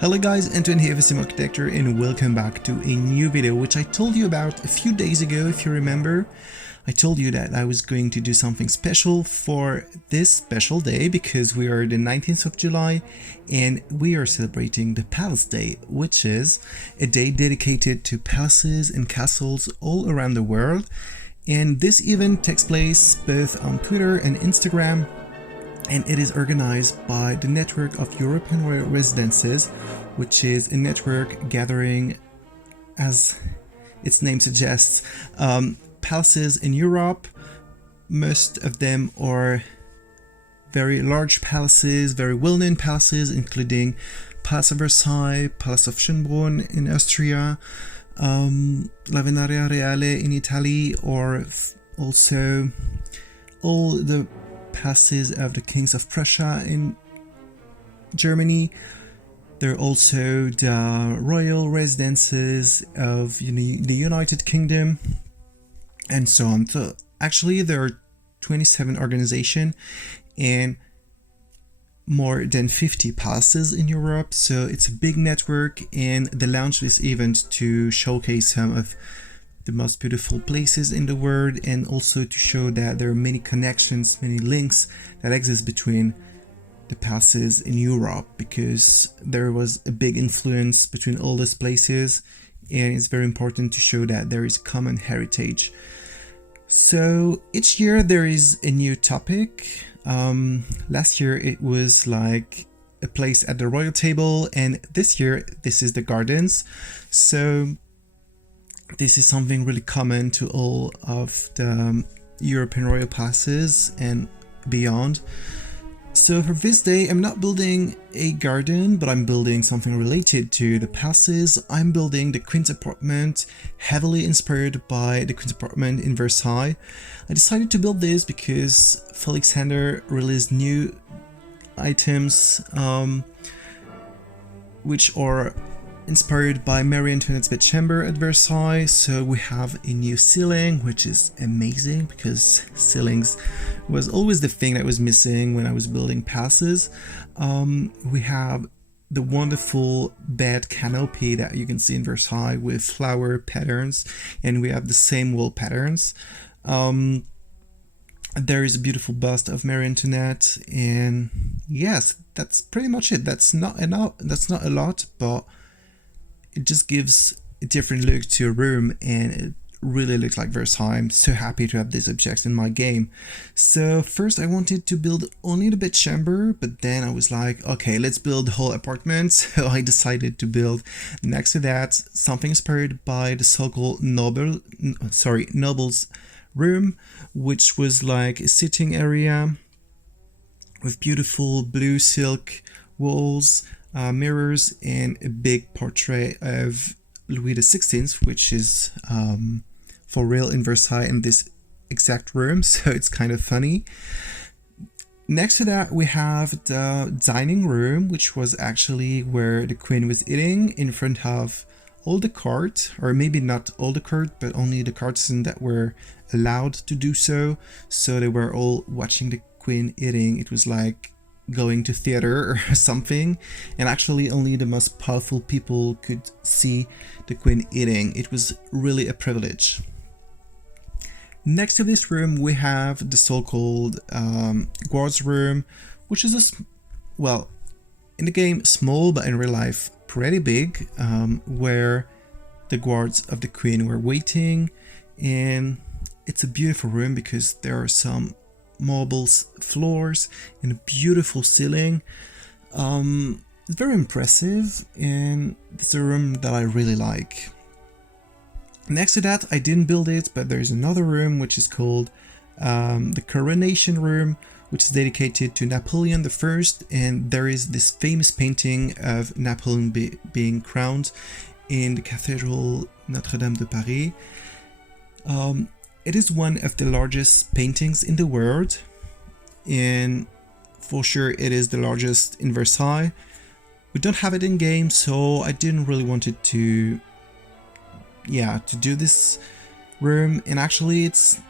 Hello guys, Antoine here for Simarchitecture and welcome back to a new video which I told you about a few days ago. If you remember, I told you that I was going to do something special for this special day because we are the 19th of July and we are celebrating the Palace Day, which is a day dedicated to palaces and castles all around the world. And this event takes place both on Twitter and Instagram, and it is organized by the Network of European Royal Residences, which is a network gathering, as its name suggests, palaces in Europe. Most of them are very large palaces, very well-known palaces, including Palace of Versailles, Palace of Schönbrunn in Austria, La Venaria Reale in Italy, or also all the palaces of the Kings of Prussia in Germany. There are also the royal residences of the United Kingdom, and so on. So actually there are 27 organizations and more than 50 palaces in Europe, so it's a big network, and they launched this event to showcase some of the most beautiful places in the world, and also to show that there are many connections, many links that exist between the palaces in Europe, because there was a big influence between all these places, and it's very important to show that there is common heritage. So each year there is a new topic. Last year it was like a place at the royal table, and this year this is the gardens. So this is something really common to all of the European royal palaces and beyond. So for this day, I'm not building a garden, but I'm building something related to the palaces. I'm building the Queen's apartment, heavily inspired by the Queen's apartment in Versailles. I decided to build this because Alexander released new items which are inspired by Marie-Antoinette's bedchamber at Versailles. So we have a new ceiling, which is amazing because ceilings was always the thing that was missing when I was building palaces. We have the wonderful bed canopy that you can see in Versailles with flower patterns, and we have the same wall patterns. There is a beautiful bust of Marie-Antoinette, and yes, that's pretty much it. That's not enough. That's not a lot, but it just gives a different look to a room, and it really looks like Versailles. I'm so happy to have these objects in my game. So first I wanted to build only the bedchamber, but then I was like, okay, let's build the whole apartment. So I decided to build next to that something inspired by the so-called noble's room, which was like a sitting area with beautiful blue silk walls, mirrors, and a big portrait of Louis XVI, which is for real in Versailles in this exact room, so it's kind of funny. Next to that we have the dining room, which was actually where the Queen was eating, in front of all the court, or maybe not all the court, but only the courtesans that were allowed to do so. So they were all watching the Queen eating. It was like going to theater or something, and actually only the most powerful people could see the Queen eating. It was really a privilege. Next to this room we have the so-called Gore's room, which is well, in the game small, but in real life pretty big, where the guards of the Queen were waiting. And it's a beautiful room because there are some marble floors and a beautiful ceiling. It's very impressive, and it's a room that I really like. Next to that, I didn't build it, but there's another room which is called the Coronation Room, which is dedicated to Napoleon I, and there is this famous painting of Napoleon being crowned in the Cathedral Notre-Dame de Paris. It is one of the largest paintings in the world, and for sure it is the largest in Versailles. We don't have it in game, so I didn't really want it to do this room. And actually it's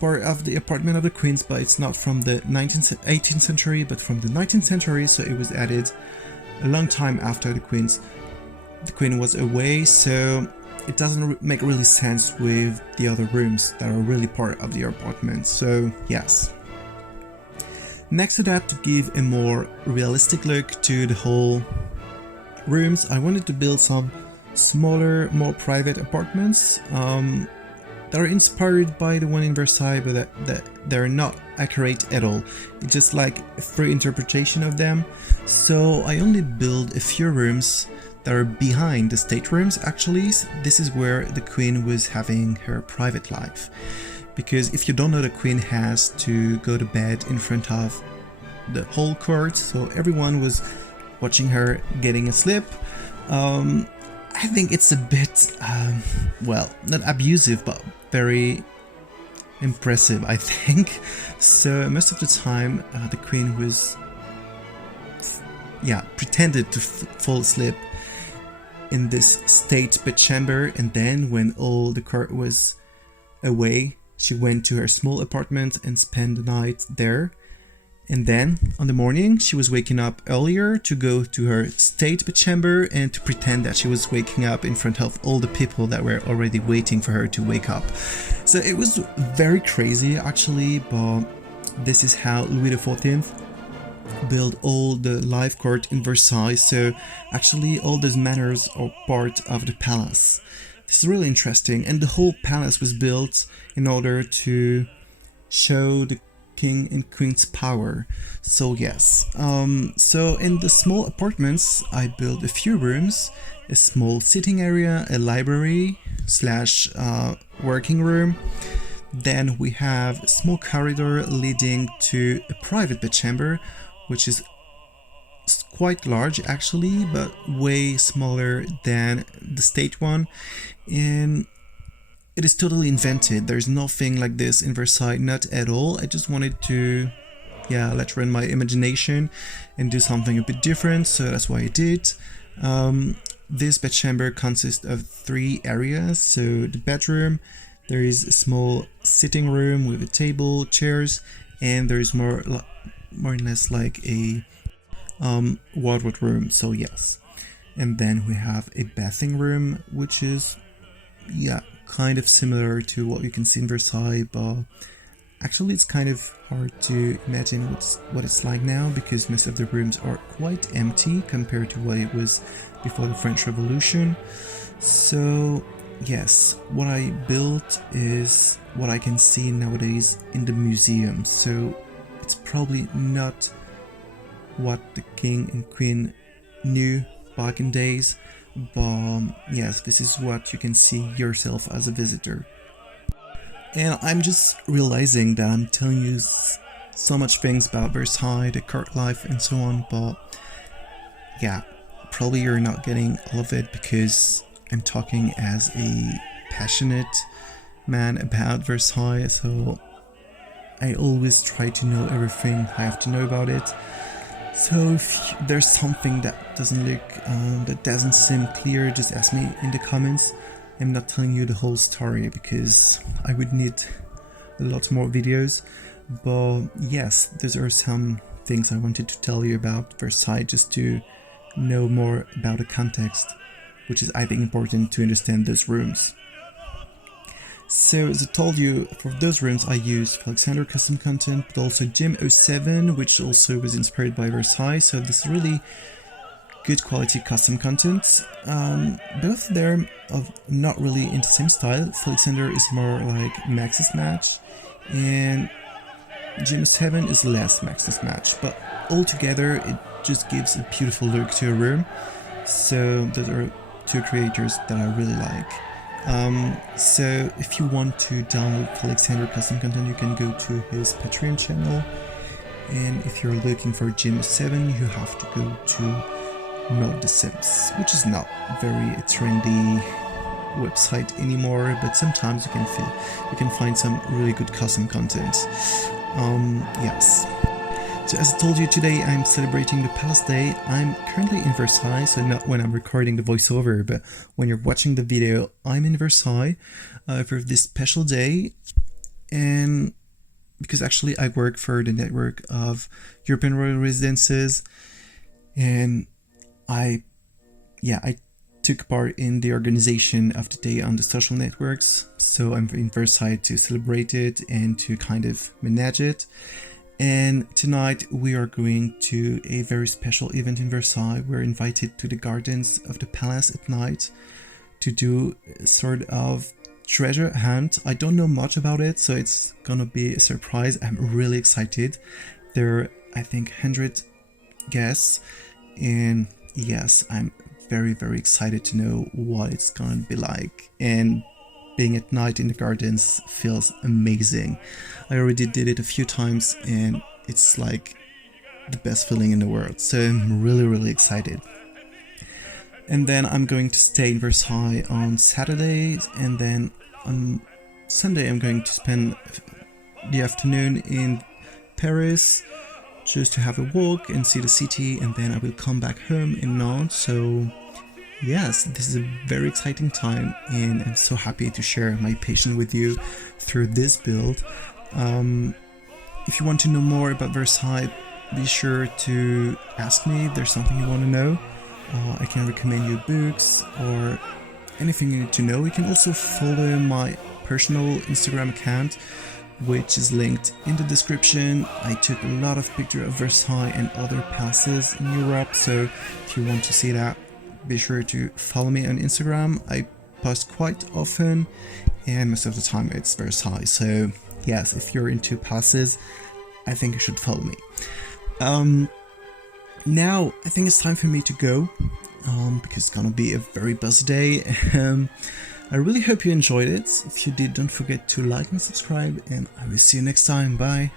part of the apartment of the Queens, but it's not from the 18th century, but from the 19th century, so it was added a long time after the queen was away, so it doesn't make really sense with the other rooms that are really part of the apartment. So yes. Next to that, to give a more realistic look to the whole rooms, I wanted to build some smaller, more private apartments that are inspired by the one in Versailles, but that they're not accurate at all. It's just like a free interpretation of them. So I only build a few rooms that are behind the staterooms. Actually, this is where the queen was having her private life. Because if you don't know, the queen has to go to bed in front of the whole court, so everyone was watching her getting asleep. I think it's a bit, well, not abusive, but very impressive, I think. So most of the time, the queen was, pretended to fall asleep in this state bedchamber, and then when all the court was away, she went to her small apartment and spent the night there. And then, on the morning, she was waking up earlier to go to her state bedchamber and to pretend that she was waking up in front of all the people that were already waiting for her to wake up. So it was very crazy, actually, but this is how Louis XIV built all the live court in Versailles. So actually, all those manors are part of the palace. This is really interesting, and the whole palace was built in order to show the king and queen's power. So yes, so in the small apartments I built a few rooms, a small sitting area, a library slash working room. Then we have a small corridor leading to a private bedchamber, which is quite large actually, but way smaller than the state one, and it is totally invented. There's nothing like this in Versailles, not at all. I just wanted to, let run my imagination and do something a bit different, so that's why I did. This bedchamber consists of 3 areas. So the bedroom, there is a small sitting room with a table, chairs, and there is more or less like a wardrobe room. So yes, and then we have a bathing room, which is kind of similar to what you can see in Versailles, but actually it's kind of hard to imagine what it's like now, because most of the rooms are quite empty compared to what it was before the French Revolution. So yes, what I built is what I can see nowadays in the museum, so it's probably not what the king and queen knew back in days, but yes, this is what you can see yourself as a visitor. And I'm just realizing that I'm telling you so much things about Versailles, the court life and so on, but probably you're not getting all of it because I'm talking as a passionate man about Versailles, so I always try to know everything I have to know about it. So if there's something that doesn't look, that doesn't seem clear, just ask me in the comments. I'm not telling you the whole story because I would need a lot more videos. But yes, those are some things I wanted to tell you about Versailles, just to know more about the context, which is I think important to understand those rooms. So as I told you, for those rooms I used Alexander custom content, but also Gym 07, which also was inspired by Versailles, so this is really good quality custom content. Both of them are not really in the same style. Alexander is more like Max's Match, and Gym 7 is less Max's Match, but altogether it just gives a beautiful look to a room. So those are 2 creators that I really like. So if you want to download Alexander custom content, you can go to his Patreon channel, and if you're looking for Gym 7, you have to go to Mod the Sims, which is not very a trendy website anymore, but sometimes you can find some really good custom content. Yes. So as I told you, today I'm celebrating the Palace Day. I'm currently in Versailles, so not when I'm recording the voiceover, but when you're watching the video, I'm in Versailles for this special day. And because actually I work for the network of European royal residences, and I took part in the organization of the day on the social networks. So I'm in Versailles to celebrate it and to kind of manage it. And tonight we are going to a very special event in Versailles. We're invited to the gardens of the palace at night to do a sort of treasure hunt. I don't know much about it, so it's gonna be a surprise. I'm really excited. There are, I think, 100 guests, and yes, I'm very, very excited to know what it's gonna be like. And being at night in the gardens feels amazing. I already did it a few times and it's like the best feeling in the world. So I'm really, really excited. And then I'm going to stay in Versailles on Saturday, and then on Sunday I'm going to spend the afternoon in Paris just to have a walk and see the city, and then I will come back home in Nantes. So yes, this is a very exciting time, and I'm so happy to share my passion with you through this build. If you want to know more about Versailles, be sure to ask me if there's something you want to know. I can recommend you books or anything you need to know. You can also follow my personal Instagram account, which is linked in the description. I took a lot of pictures of Versailles and other palaces in Europe, so if you want to see that, be sure to follow me on Instagram. I post quite often, and most of the time it's Versailles. So yes, if you're into palaces, I think you should follow me. Now I think it's time for me to go, because it's gonna be a very busy day. I really hope you enjoyed it. If you did, don't forget to like and subscribe, and I will see you next time. Bye.